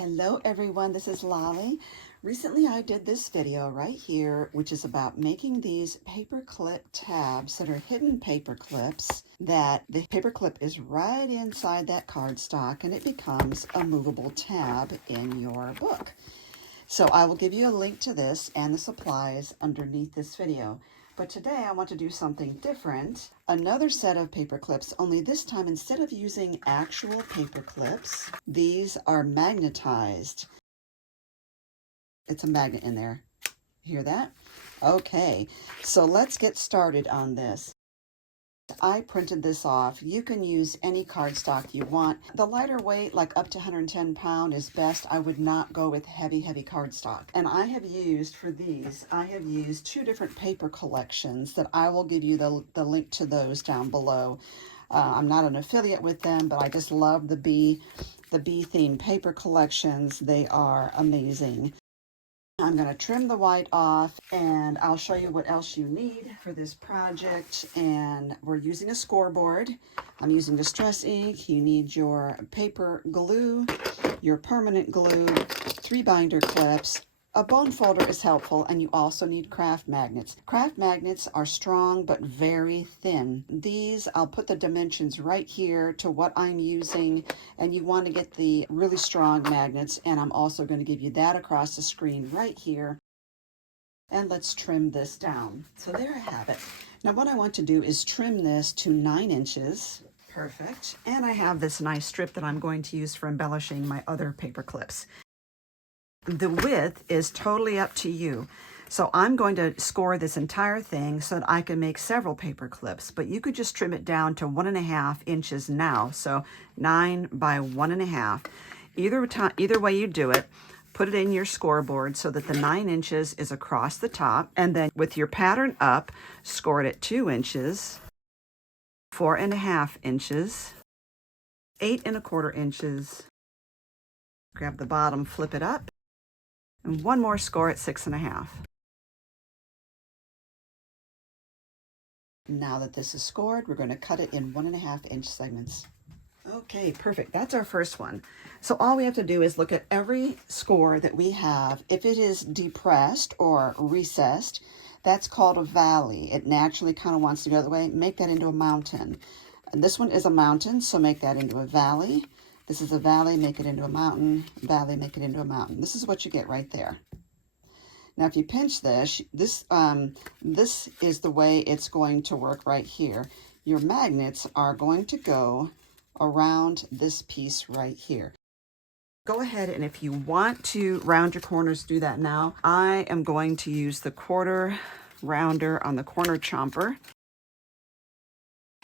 Hello everyone, this is Lolly. Recently I did this video right here, which is about making these paper clip tabs that are hidden paper clips, that the paper clip is right inside that cardstock and it becomes a movable tab in your book. So I will give you a link to this and the supplies underneath this video. But today I want to do something different. Another set of paper clips, only this time instead of using actual paper clips, these are magnetized. It's a magnet in there. Hear that? Okay, so let's get started on this. I printed this off. You can use any cardstock you want. The lighter weight, like up to 110 pound, is best. I would not go with heavy cardstock. And I have used, for these, I have used two different paper collections that I will give you the link to those down below. I'm not an affiliate with them, but I just love the bee themed paper collections. They are amazing. I'm going to trim the white off and I'll show you what else you need for this project. And we're using a scoreboard. I'm using distress ink. You need your paper glue, your permanent glue, 3 binder clips. A bone folder is helpful, and you also need craft magnets. Craft magnets are strong but very thin. These, I'll put the dimensions right here to what I'm using, and you want to get the really strong magnets, and I'm also going to give you that across the screen right here. And let's trim this down. So there I have it. Now what I want to do is trim this to 9 inches. Perfect. And I have this nice strip that I'm going to use for embellishing my other paper clips. The width is totally up to you. So I'm going to score this entire thing so that I can make several paper clips, but you could just trim it down to 1.5 inches now. So 9 by 1.5. Either way you do it, put it in your scoreboard so that the 9 inches is across the top. And then with your pattern up, score it at 2 inches, 4.5 inches, 8.25 inches. Grab the bottom, flip it up. And one more score at 6.5. Now that this is scored, we're going to cut it in 1.5 inch segments. Okay, perfect. That's our first one. So all we have to do is look at every score that we have. If it is depressed or recessed, that's called a valley. It naturally kind of wants to go the other way. Make that into a mountain. And this one is a mountain, so make that into a valley. This is a valley, make it into a mountain, valley, make it into a mountain. This is what you get right there. Now, if you pinch this, this is the way it's going to work right here. Your magnets are going to go around this piece right here. Go ahead, and if you want to round your corners, do that now. I am going to use the quarter rounder on the corner chomper.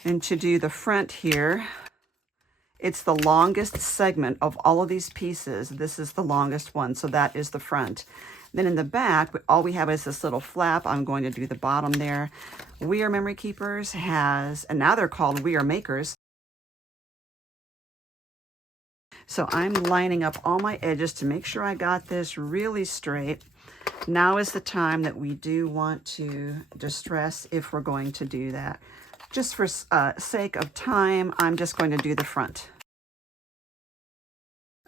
And to do the front here, it's the longest segment of all of these pieces. This is the longest one, so that is the front. Then in the back, all we have is this little flap. I'm going to do the bottom there. We Are Memory Keepers has, and now they're called We Are Makers. So I'm lining up all my edges to make sure I got this really straight. Now is the time that we do want to distress if we're going to do that. Just for sake of time, I'm just going to do the front.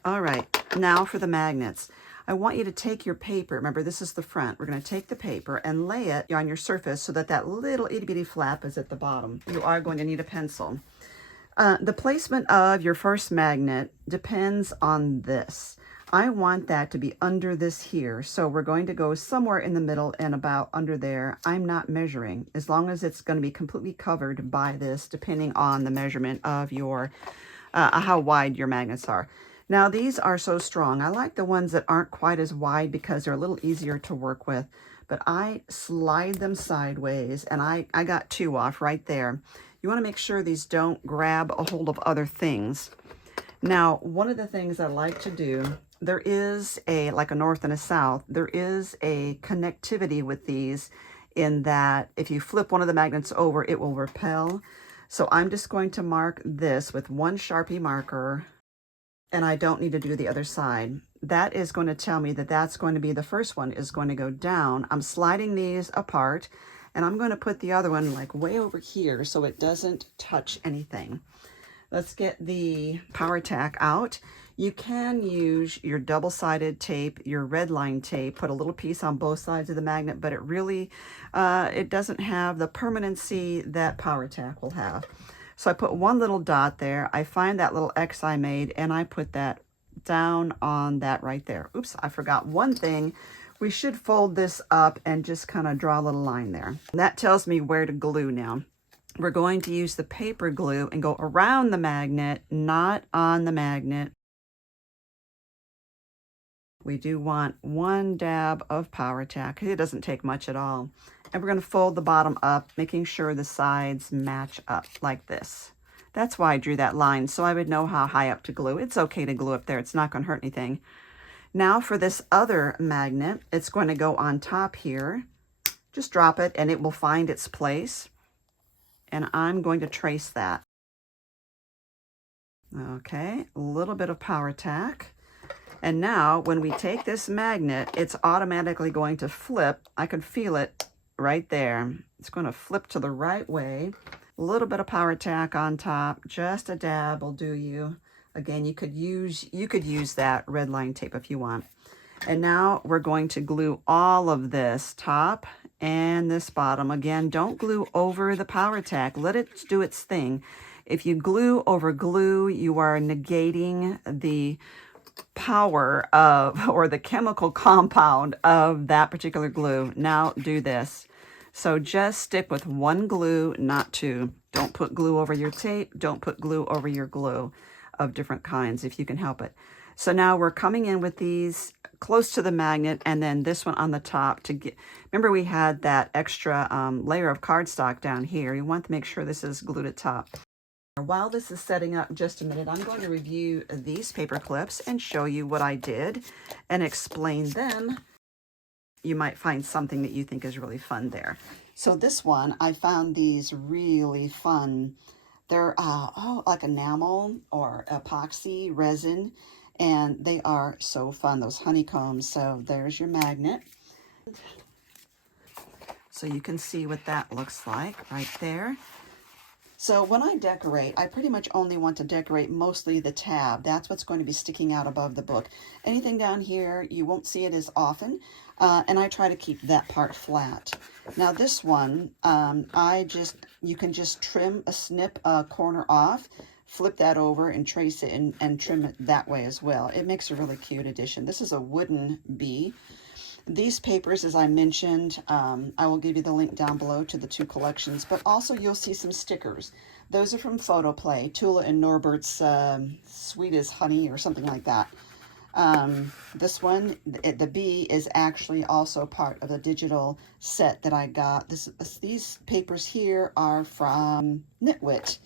All right, now for the magnets. I want you to take your paper. Remember, this is the front. We're going to take the paper and lay it on your surface so that that little itty bitty flap is at the bottom. You are going to need a pencil. The placement of your first magnet depends on this. I want that to be under this here. So we're going to go somewhere in the middle and about under there. I'm not measuring, as long as it's going to be completely covered by this, depending on the measurement of your, how wide your magnets are. Now these are so strong. I like the ones that aren't quite as wide because they're a little easier to work with, but I slide them sideways and I got 2 off right there. You want to make sure these don't grab a hold of other things. Now, one of the things I like to do, there is like a north and a south, there is a connectivity with these in that if you flip one of the magnets over, it will repel. So I'm just going to mark this with one Sharpie marker, and I don't need to do the other side. That is going to tell me that that's going to be the first one is going to go down. I'm sliding these apart, and I'm going to put the other one like way over here so it doesn't touch anything. Let's get the power tack out. You can use your double-sided tape, your red line tape, put a little piece on both sides of the magnet, but it really, it doesn't have the permanency that Power Tack will have. So I put one little dot there. I find that little X I made, and I put that down on that right there. Oops, I forgot one thing. We should fold this up and just kind of draw a little line there. And that tells me where to glue now. We're going to use the paper glue and go around the magnet, not on the magnet. We do want one dab of Power Tack. It doesn't take much at all. And we're going to fold the bottom up, making sure the sides match up like this. That's why I drew that line, so I would know how high up to glue. It's okay to glue up there. It's not going to hurt anything. Now for this other magnet, it's going to go on top here. Just drop it and it will find its place. And I'm going to trace that. Okay, a little bit of Power Tack. And now when we take this magnet, it's automatically going to flip. I can feel it right there. It's going to flip to the right way. A little bit of Power Tack on top, just a dab will do you. Again, you could use that red line tape if you want. And now we're going to glue all of this top and this bottom. Again, don't glue over the Power Tack. Let it do its thing. If you glue over glue, you are negating the power of, or the chemical compound of that particular glue. Now do this. So just stick with one glue, not two. Don't put glue over your tape. Don't put glue over your glue of different kinds if you can help it. So now we're coming in with these close to the magnet and then this one on the top to get, remember we had that extra layer of cardstock down here. You want to make sure this is glued at top. While this is setting up, just a minute, I'm going to review these paper clips and show you what I did and explain them. You might find something that you think is really fun there. So this one, I found these really fun. They're like enamel or epoxy resin, and they are so fun, those honeycombs. So there's your magnet. So you can see what that looks like right there. So when I decorate, I pretty much only want to decorate mostly the tab. That's what's going to be sticking out above the book. Anything down here, you won't see it as often, and I try to keep that part flat. Now this one, you can just trim a snip corner off, flip that over and trace it and trim it that way as well. It makes a really cute addition. This is a wooden bee. These papers, as I mentioned, I will give you the link down below to the two collections, but also you'll see some stickers. Those are from Photoplay, Tula and Norbert's Sweet as Honey or something like that. This one, the bee, is actually also part of the digital set that I got. These papers here are from Knitwit.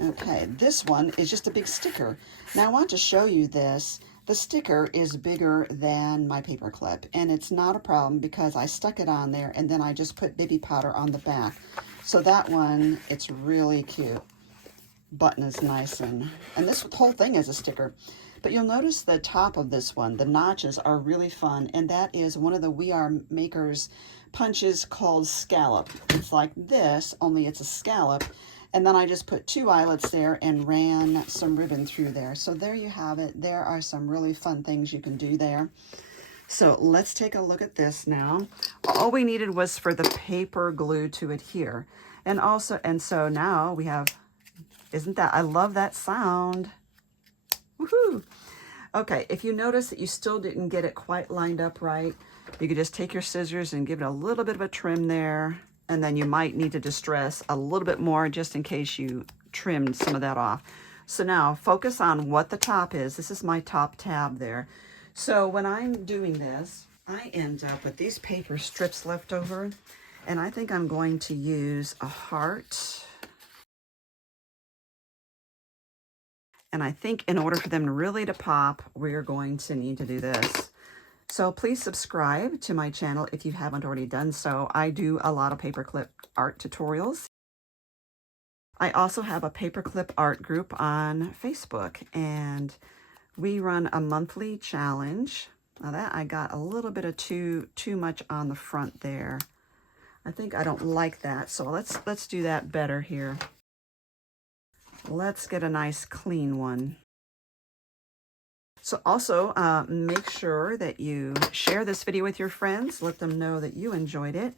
Okay, this one is just a big sticker. Now I want to show you this. The sticker is bigger than my paper clip, and it's not a problem because I stuck it on there and then I just put baby powder on the back. So that one, it's really cute. Button is nice, and this whole thing is a sticker. But you'll notice the top of this one, the notches are really fun, and that is one of the We Are Makers punches called Scallop. It's like this, only it's a scallop. And then I just put two eyelets there and ran some ribbon through there. So there you have it. There are some really fun things you can do there. So let's take a look at this now. All we needed was for the paper glue to adhere. And so now we have, I love that sound. Woohoo! Okay, if you notice that you still didn't get it quite lined up right, you could just take your scissors and give it a little bit of a trim there. And then you might need to distress a little bit more just in case you trimmed some of that off. So now focus on what the top is. This is my top tab there. So when I'm doing this, I end up with these paper strips left over. And I think I'm going to use a heart. And I think in order for them really to pop, we're going to need to do this. So please subscribe to my channel if you haven't already done so. I do a lot of paperclip art tutorials. I also have a paperclip art group on Facebook, and we run a monthly challenge. Now that I got a little bit of too much on the front there. I think I don't like that, so let's do that better here. Let's get a nice clean one. So also make sure that you share this video with your friends. Let them know that you enjoyed it.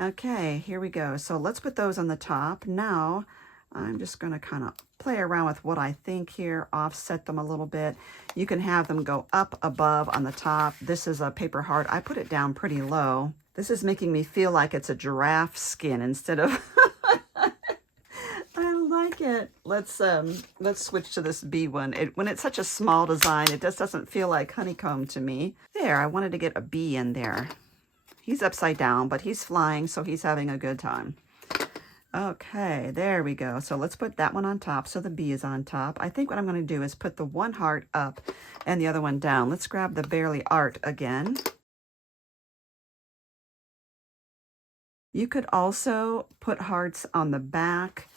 Okay, here we go. So let's put those on the top. Now I'm just going to kind of play around with what I think here, offset them a little bit. You can have them go up above on the top. This is a paper heart. I put it down pretty low. This is making me feel like it's a giraffe skin instead of I like it. Let's switch to this bee one. When it's such a small design, it just doesn't feel like honeycomb to me. There, I wanted to get a bee in there. He's upside down, but he's flying, so he's having a good time. Okay, there we go. So let's put that one on top so the bee is on top. I think what I'm going to do is put the one heart up and the other one down. Let's grab the Barely Art again. You could also put hearts on the back,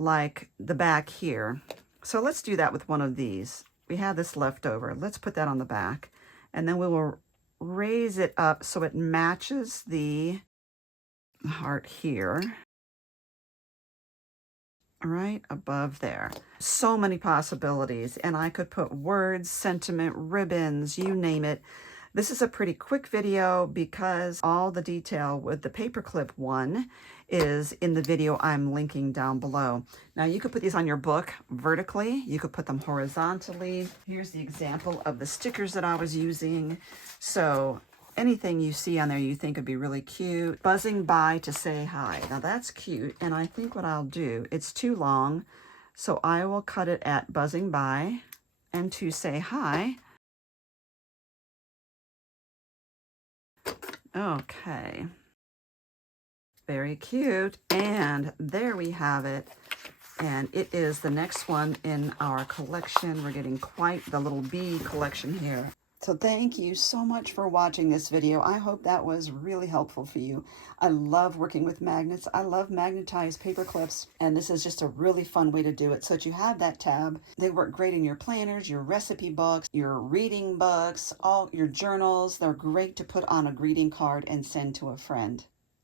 like the back here. So let's do that with one of these. We have this left over. Let's put that on the back, and then we will raise it up so it matches the heart here. Right above there. So many possibilities, and I could put words, sentiment, ribbons, you name it. This is a pretty quick video because all the detail with the paperclip one is in the video I'm linking down below. Now you could put these on your book vertically, you could put them horizontally. Here's the example of the stickers that I was using. So anything you see on there you think would be really cute. Buzzing by to say hi. Now that's cute, and I think what I'll do, it's too long, so I will cut it at buzzing by and to say hi. Okay. Very cute. And there we have it. And it is the next one in our collection. We're getting quite the little bee collection here. So thank you so much for watching this video. I hope that was really helpful for you. I love working with magnets. I love magnetized paper clips, and this is just a really fun way to do it. So that you have that tab. They work great in your planners, your recipe books, your reading books, all your journals. They're great to put on a greeting card and send to a friend.